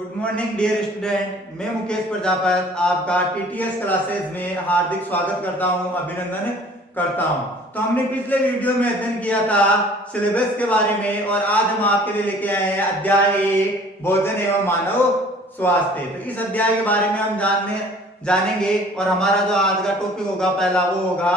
Good morning dear student, मैं मुकेश प्रजापत आपका TTS classes में हार्दिक स्वागत करता हूं, अभिनंदन करता हूं। तो हमने पिछले वीडियो में अध्ययन किया था सिलेबस के बारे में और आज हम आपके लिए लेके आए हैं अध्याय 1 भोजन एवं मानव स्वास्थ्य। तो इस अध्याय के बारे में हम जानेंगे और हमारा जो आज का टॉपिक होगा पहला वो होगा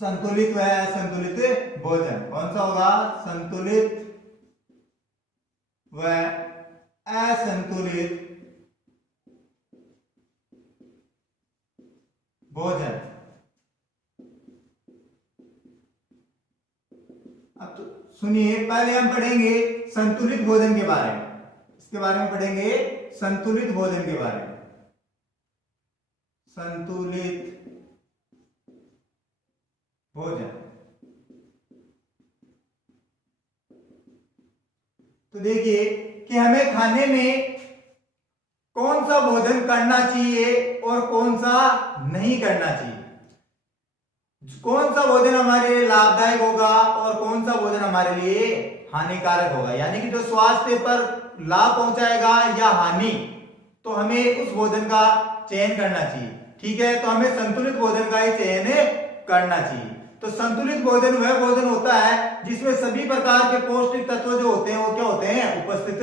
संतुलित व असंतुलित भोजन। कौन सा होगा? संतुलित व असंतुलित भोजन। अब तो सुनिए, पहले हम पढ़ेंगे संतुलित भोजन के बारे में। इसके बारे में पढ़ेंगे संतुलित भोजन के बारे में। संतुलित भोजन। तो देखिए कि हमें खाने में कौन सा भोजन करना चाहिए और कौन सा नहीं करना चाहिए, कौन सा भोजन हमारे लिए लाभदायक होगा और कौन सा भोजन हमारे लिए हानिकारक होगा, यानी कि जो स्वास्थ्य पर लाभ पहुंचाएगा या हानि, तो हमें उस भोजन का चयन करना चाहिए। ठीक है, तो हमें संतुलित भोजन का ही चयन करना चाहिए। तो संतुलित भोजन वह भोजन होता है जिसमें सभी प्रकार के पौष्टिक तत्व जो होते हैं वो क्या होते हैं? उपस्थित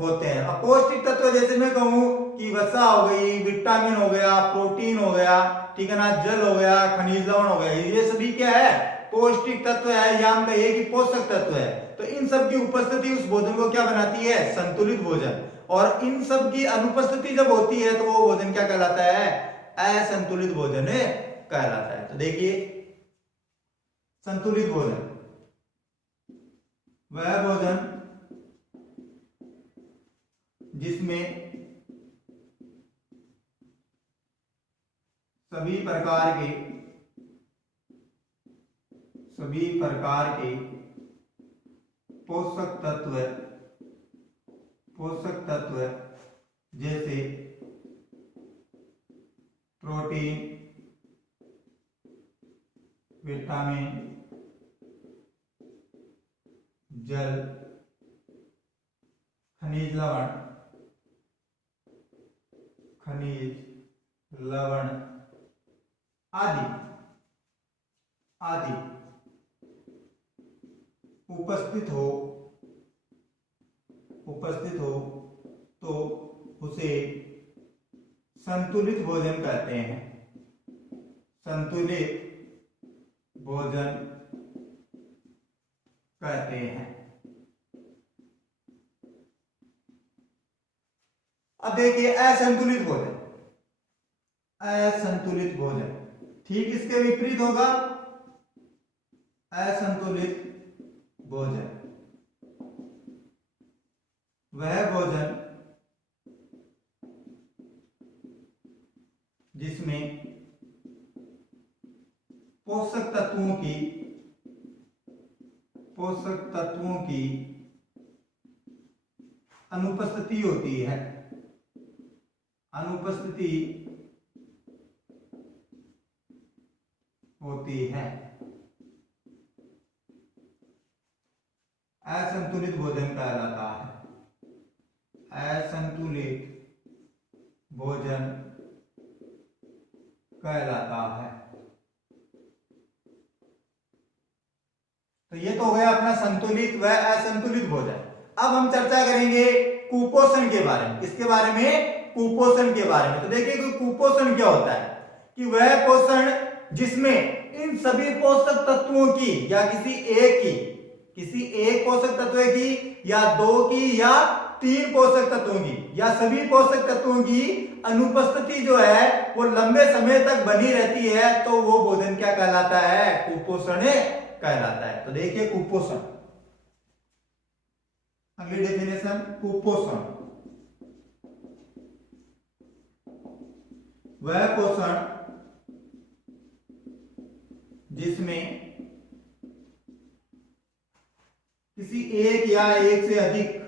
होते हैं। अब पौष्टिक तत्व जैसे मैं कहूं कि वसा हो गई, विटामिन हो गया, प्रोटीन हो गया, ठीक है ना, जल हो गया, खनिज लवण हो गया, ये सभी क्या है? पौष्टिक तत्व है, या हम कहिए कि पोषक तत्व है। तो इन सब की उपस्थिति उस भोजन को क्या बनाती है? संतुलित भोजन। और इन सब की अनुपस्थिति जब होती है तो वो भोजन क्या कहलाता है? असंतुलित भोजन कहलाता है। तो देखिए, संतुलित भोजन वह भोजन जिसमें सभी प्रकार के पोषक तत्व जैसे प्रोटीन, विटामिन, जल, खनिज लवण आदि उपस्थित हो तो उसे संतुलित भोजन कहते हैं। संतुलित भोजन कहते हैं। अब देखिए असंतुलित भोजन ठीक इसके विपरीत होगा असंतुलित भोजन। वह भोजन जिसमें पोषक तत्वों की अनुपस्थिति होती है। असंतुलित भोजन कहलाता है। असंतुलित भोजन कहलाता है। तो ये तो हो गया अपना संतुलित व असंतुलित भोजन। अब हम चर्चा करेंगे कुपोषण के बारे में। इसके बारे में, कुपोषण के बारे में। तो देखिए कि कुपोषण क्या होता है? कि वह पोषण जिसमें इन सभी पोषक तत्वों की या किसी एक पोषक तत्व की या दो की या 3 पोषक तत्वों की या सभी पोषक तत्वों की अनुपस्थिति जो है वो लंबे समय तक बनी रहती है, तो वो भोजन क्या कहलाता है? कुपोषण कहलाता है। तो देखिए कुपोषण, अगली डेफिनेशन, कुपोषण वह पोषण जिसमें किसी एक या एक से अधिक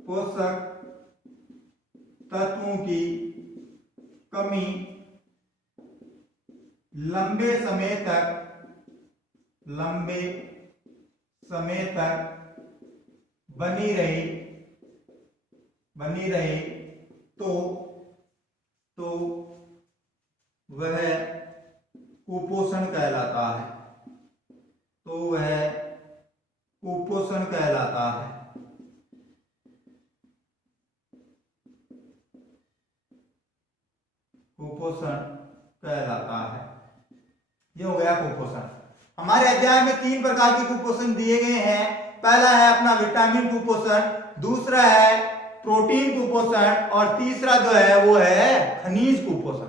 पोषक तत्वों की कमी लंबे समय तक बनी रहे तो वह कुपोषण कहलाता है। कुपोषण कहलाता है। ये हो गया कुपोषण। हमारे अध्याय में 3 प्रकार के कुपोषण दिए गए हैं। पहला है अपना विटामिन कुपोषण, दूसरा है प्रोटीन कुपोषण और तीसरा जो है वो है खनिज कुपोषण।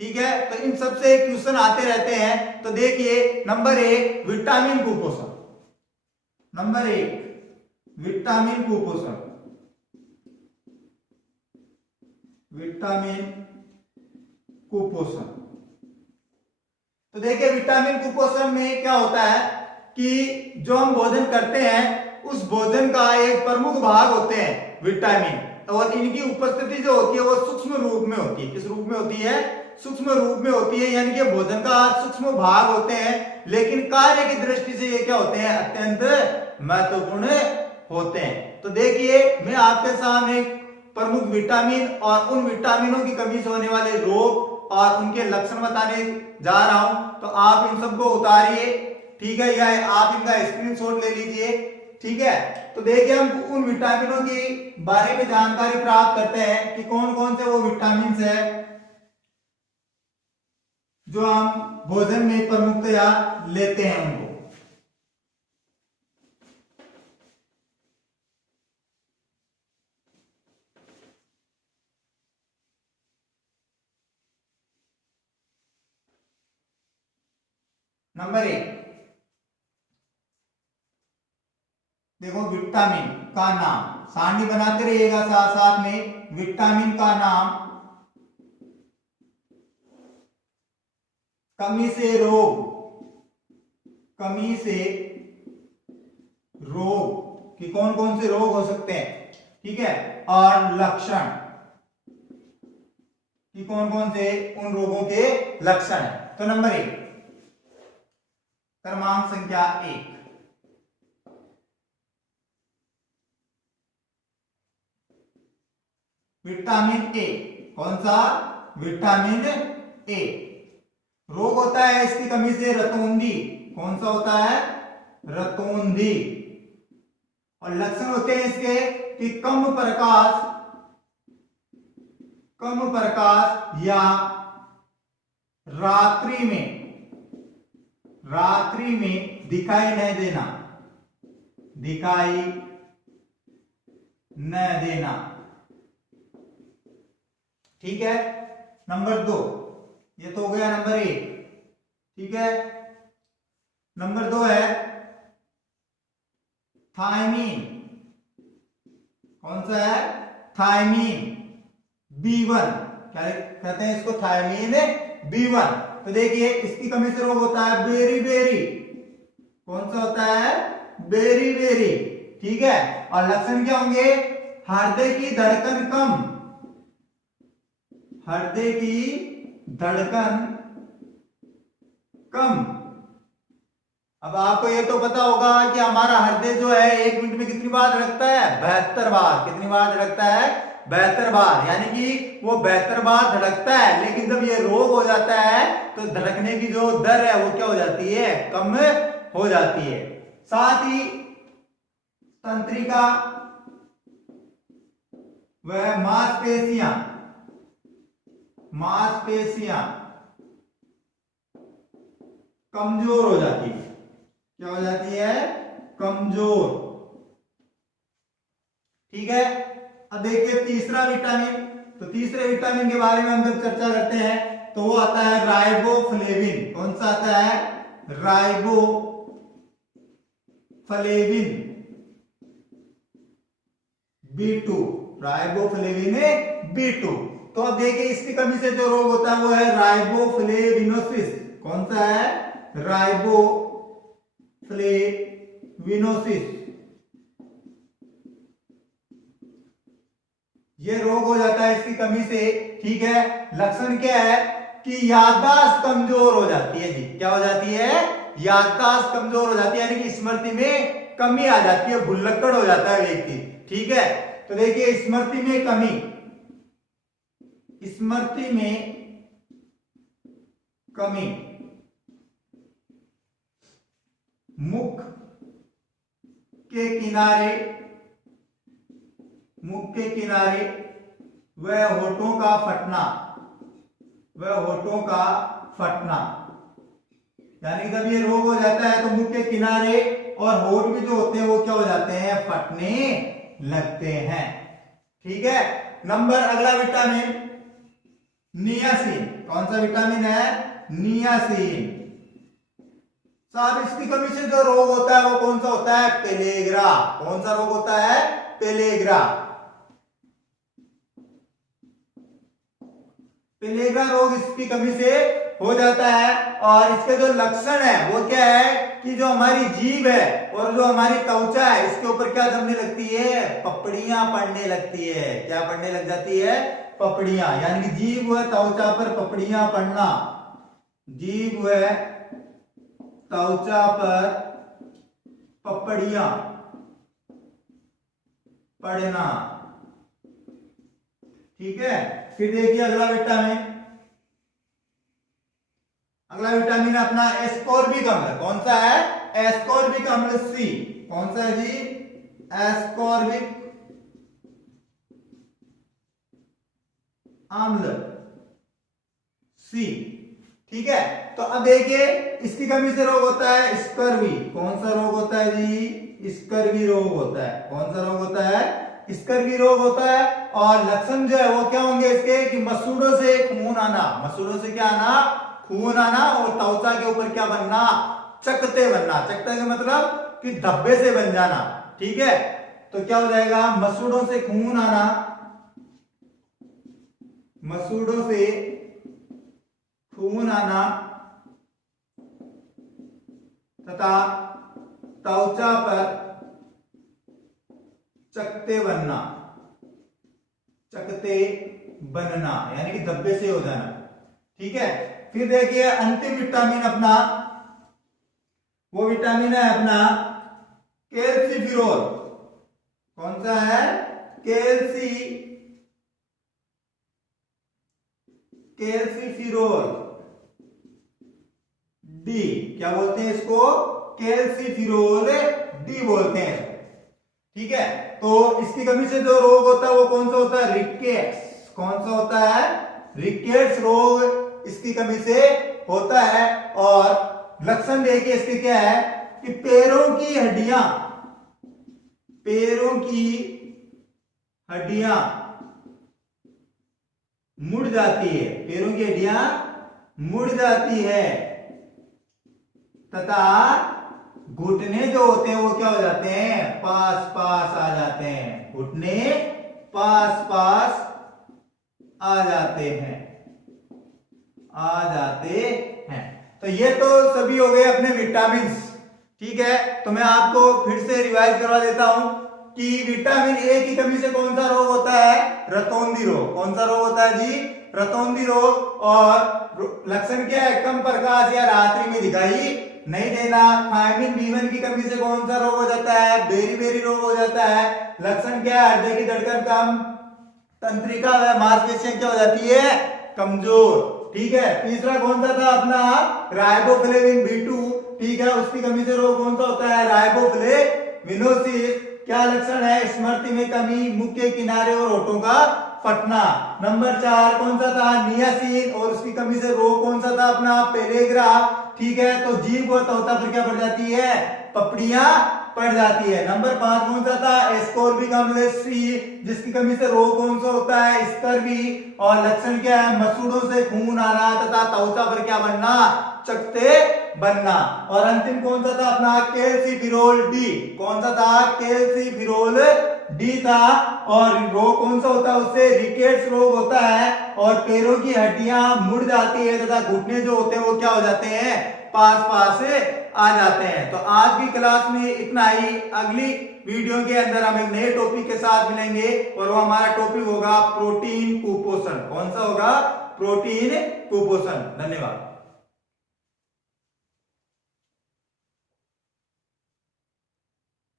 ठीक है, तो इन सबसे क्वेश्चन आते रहते हैं। तो देखिए नंबर 1 विटामिन कुपोषण। नंबर 1 विटामिन कुपोषण। तो देखिए विटामिन कुपोषण में क्या होता है कि जो हम भोजन करते हैं उस भोजन का एक प्रमुख भाग होते हैं विटामिन, और इनकी उपस्थिति जो होती है वो सूक्ष्म रूप में होती है। किस रूप में होती है? सूक्ष्म रूप में होती है, यानी कि भोजन का सूक्ष्म भाग होते हैं, लेकिन कार्य की दृष्टि से ये क्या होते हैं? अत्यंत महत्वपूर्ण होते हैं। तो देखिए मैं आपके सामने प्रमुख विटामिन और उन विटामिनों की कमी से होने वाले रोग और उनके लक्षण बताने जा रहा हूं। तो आप इन सबको उतारिए, ठीक है, या आप इनका स्क्रीनशॉट ले लीजिए। ठीक है, तो देखिए हम उन विटामिनों के बारे में जानकारी प्राप्त करते हैं कि कौन कौन से वो विटामिन है जो हम भोजन में प्रमुखतया लेते हैं उनको। नंबर 1 देखो विटामिन का नाम, सारणी बनाते रहिएगा साथ साथ में। विटामिन का नाम, कमी से रोग कि कौन कौन से रोग हो सकते हैं, ठीक है, और लक्षण कि कौन कौन से उन रोगों के लक्षण है। तो नंबर 1 क्रमांक संख्या 1 विटामिन ए। कौन सा? Vitamin A. रोग होता है इसकी कमी से रतौंधी। कौन सा होता है? रतौंधी। और लक्षण होते हैं इसके कि कम प्रकाश या रात्रि में दिखाई न देना। ठीक है, नंबर 2 ये तो हो गया नंबर 1। ठीक है, नंबर 2 है थायमीन। कौन सा है? Thymine B1। क्या कहते हैं इसको? Thymine B1। तो देखिए इसकी कमी से रोग होता है बेरी। कौन सा होता है? बेरी। ठीक है, और लक्षण क्या होंगे? हृदय की धड़कन कम। अब आपको ये तो पता होगा कि हमारा हृदय जो है 1 मिनट में कितनी बार धड़कता है? 72 बार। कितनी बार धड़कता है? 72 बार, यानी कि वो 72 बार धड़कता है। लेकिन जब ये रोग हो जाता है तो धड़कने की जो दर है वो क्या हो जाती है? कम हो जाती है। साथ ही तंत्रिका वह मांसपेशियां कमजोर हो जाती है। क्या हो जाती है? कमजोर। ठीक है, अब देखिए तीसरा विटामिन। तो तीसरे विटामिन के बारे में हम जब चर्चा करते हैं तो वो आता है राइबोफ्लेविन। कौन सा आता है? Riboflavin B2। Riboflavin B2। तो अब देखिए इसकी कमी से जो रोग होता है वो है राइबोफ्लेविनोसिस। कौन सा है? राइबोफ्लेविनोसिस। ये रोग हो जाता है इसकी कमी से। ठीक है, लक्षण क्या है कि याददाश्त कमजोर हो जाती है जी। क्या हो जाती है? याददाश्त कमजोर हो जाती है, यानी कि स्मृति में कमी आ जाती है, भुल्लक्कड़ हो जाता है व्यक्ति। ठीक है, तो देखिए स्मृति में कमी, स्मृति में कमी, मुख के किनारे, मुख के किनारे वह होठों का फटना, वह होठों का फटना, यानी जब ये रोग हो जाता है तो मुख के किनारे और होठ भी जो होते हैं वो क्या हो जाते हैं? फटने लगते हैं। ठीक है, नंबर अगला विटामिन नियासिन। कौन सा विटामिन है? नियासिन। साहब इसकी कमी से जो रोग होता है वो कौन सा होता है? पेलेग्रा। कौन सा रोग होता है? पेलेग्रा। पेलेग्रा रोग इसकी कमी से हो जाता है। और इसके जो लक्षण है वो क्या है कि जो हमारी जीभ है और जो हमारी त्वचा है इसके ऊपर क्या जमने लगती है? पपड़ियां पड़ने लगती है। क्या पड़ने लग जाती है? पपड़ियां, यानी कि जीभ व त्वचा पर पपड़ियां पड़ना, जीभ व त्वचा पर पपड़ियां पड़ना। ठीक है, फिर देखिए अगला विटामिन, अगला विटामिन अपना एस्कॉर्बिक अम्ल। कौन सा है? एस्कॉर्बिक अम्ल सी। कौन सा है जी? एस्कॉर्बिक अम्ल सी। ठीक है, तो अब देखिए इसकी कमी से रोग होता है स्कर्वी। कौन सा रोग होता है जी? स्कर्वी रोग होता है। कौन सा रोग होता है? स्कर्वी रोग होता है। और लक्षण जो है वो क्या होंगे इसके कि मसूड़ों से खून आना, मसूड़ों से क्या आना? खून आना, और त्वचा के ऊपर क्या बनना? चकते बनना। चकते का मतलब कि धब्बे से बन जाना। ठीक है, तो क्या हो जाएगा? मसूड़ों से खून आना, मसूड़ों से खून आना तथा त्वचा पर चकते बनना, चकते बनना यानी कि धब्बे से हो जाना। ठीक है, फिर देखिए अंतिम विटामिन अपना, वो विटामिन है अपना कैल्सिफिरोल। कौन सा है? कैल्सिफिरोल डी। क्या बोलते हैं इसको? कैल्सिफिरोल डी बोलते हैं। ठीक है, तो इसकी कमी से जो रोग होता है वो कौन सा होता है? रिकेट्स। कौन सा होता है? रिकेट्स रोग इसकी कमी से होता है। और लक्षण देखिए इसके क्या है कि पैरों की हड्डियां, पैरों की हड्डियां मुड़ जाती है, पैरों की हड्डियां मुड़ जाती है तथा घुटने जो होते हैं वो क्या हो जाते हैं? पास पास आ जाते हैं। घुटने पास पास आ जाते हैं, आ जाते हैं। तो ये तो सभी हो गए अपने विटामिन्स। ठीक है, तो मैं आपको फिर से रिवाइज करवा देता हूं कि विटामिन ए की कमी से कौन सा रोग होता है? रतौंधी रोग। कौन सा रोग होता है जी? रतौंधी रोग। और लक्षण क्या है? कम प्रकाश या रात्रि में दिखाई नहीं देना। थायमिन B1 की कमी से कौन सा रोग हो जाता है? बेरी रोग हो जाता है। लक्षण क्या है? हृदय की धड़कन कम, तंत्रिका व मांसपेशियां क्या हो जाती है? कमजोर। ठीक है, तीसरा कौन सा था अपना? Riboflavin B2। ठीक है, उसकी कमी से रोग कौन सा होता है? राइबोफ्लेविनोसिस। क्या लक्षण है? स्मृति में कमी, मुख के किनारे और होठों का फटना। नंबर 4 कौन सा था? नियासिन, और उसकी कमी से रोग कौन सा था अपना? पेलेग्रा। ठीक है, तो जीभ और त्वचा पर क्या पड़ जाती है? पपड़ियां पड़ जाती है। नंबर 5 कौन सा था? एस्कॉर्बिक अम्ल सी, जिसकी कमी से रोग कौन सा होता है? स्कर्वी। और लक्षण क्या है? मसूड़ों से खून आना तथा त्वचा पर क्या बनना? चकते बनना। और अंतिम कौन सा था अपना? कैल्सिफिरोल डी। कौन सा था? कैल्सिफिरोल डी था। और रोग कौन सा होता है, उससे रिकेट्स रोग होता है और पैरों की हड्डियां मुड़ जाती है तथा घुटने जो होते हैं वो क्या हो जाते हैं, पास पास आ जाते हैं। तो आज की क्लास में इतना ही। अगली वीडियो के अंदर हम एक नए टॉपिक के साथ मिलेंगे और वो हमारा टॉपिक होगा प्रोटीन कुपोषण। कौन सा होगा, प्रोटीन कुपोषण। धन्यवाद।